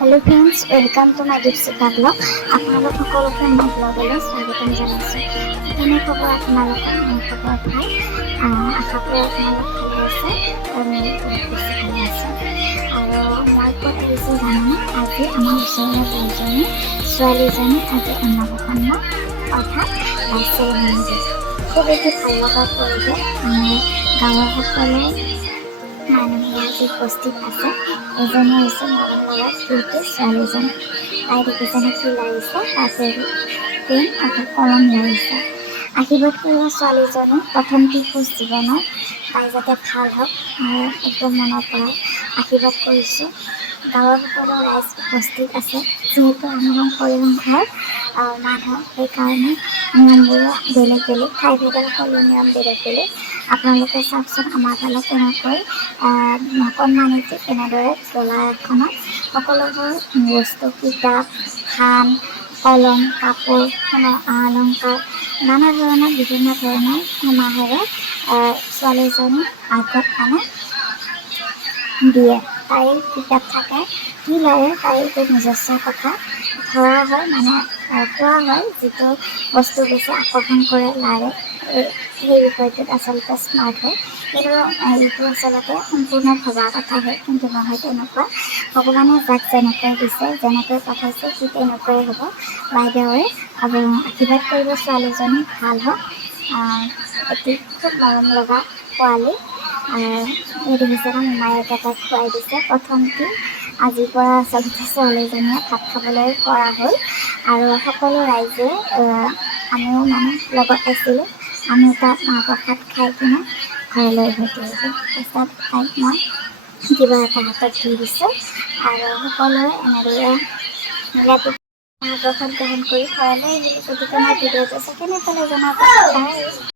Hello friends, welcome to my Deepshikha blog. আপোনালোক সকলোকে মই ব্লগলৈ স্বাগতম জনাইছোঁ। কেনে খবৰ আপোনালোকৰ? মোৰ খবৰ ভাল। আশা কৰোঁ আপোনালোক ভালে আছে আৰু মই বহুত বেছি ভালে আছোঁ। আৰু মই ক'ত আহিছোঁ জানেনে? আজি আমাৰ ওচৰৰে বাইজনী ছোৱালীজনী আজি অন্নপ্ৰসন্ন অৰ্থাৎ চেৰেমনি দিছে। খুব এটি ভাল লগা পৰিৱেশ। আমাৰ গাঁৱৰ সকলো মানুহে আজি উপস্থিত আছে। এজনী হৈছে মৰম লগা কিউটি ছোৱালীজনী। তাই দেখিছেনে কি লাগিছে? তাতে পেন অৰ্থাৎ কলম লাগিছে। আশীৰ্বাদ কৰিব ছোৱালীজনী প্ৰথমটি খোজ জীৱনৰ তাই যাতে ভাল হওক, একদম মনৰ পৰা আশীৰ্বাদ কৰিছোঁ। গাঁৱৰ সকলো ৰাইজ উপস্থিত আছে। যিহেতু আমি শংকৰী সংঘৰ মানুহ, সেইকাৰণে নিয়মবোৰো বেলেগ বেলেগ, ঠাইভেদে সকলো নিয়ম বেলেগ বেলেগ। আপোনালোকে চাওকচোন আমাৰ ফালে কেনেকৈ কণমানিটো এনেদৰে ডলা এখনত সকলোবোৰ বস্তু, কিতাপ, ধান, কলম, কাপোৰ, সোণৰ অলংকাৰ, নানা ধৰণৰ বিভিন্ন ধৰণৰ সমাহেৰে ছোৱালীজনীৰ আগত দিয়ে। তাইৰ কিতাপ থাকে, কি লাগে তাইৰ এইটো নিজস্ব কথা ধৰা হয়, কোৱা হয় যিটো বস্তু বেছি আকৰ্ষণ কৰে লাৰে সেই বিষয়টোত আচলতে স্মাৰ্ট হয়। কিন্তু এইটো আচলতে সম্পূৰ্ণ ভবা কথাহে, কিন্তু নহয় তেনেকুৱা। ভগৱানে যাক যেনেকৈ দিছে, যেনেকৈ পঠাইছে সি তেনেকৈয়ে হ'ব। বাইদেৱে আশীৰ্বাদ কৰিব ছোৱালীজনী ভাল হওক। এটি খুব মৰম লগা পোৱালি। এই দেখিছেনে মোমায়েকে তাইক খুৱাই দিছে। প্ৰথমটি আজিৰ পৰা আচলতে ছোৱালীজনীয়ে ভাত খাবলৈ পৰা হ'ল। আৰু সকলো ৰাইজে আমিও লগত আছিলোঁ। আমিও তাত মাহ প্ৰসাদ খাই কিনে ঘৰলৈ উভতি আহিছোঁ। তাৰপিছত তাইক মই কিবা এটা হাতত দি দিছোঁ আৰু সকলোৱে এনেদৰে মিলাপ্ৰীতিৰে মাহ প্ৰসাদ গ্ৰহণ কৰি ঘৰলৈ আহিলোঁ। গতিকে মোৰ ভিডিঅ'টো কেনে পালে জনাব। বাই।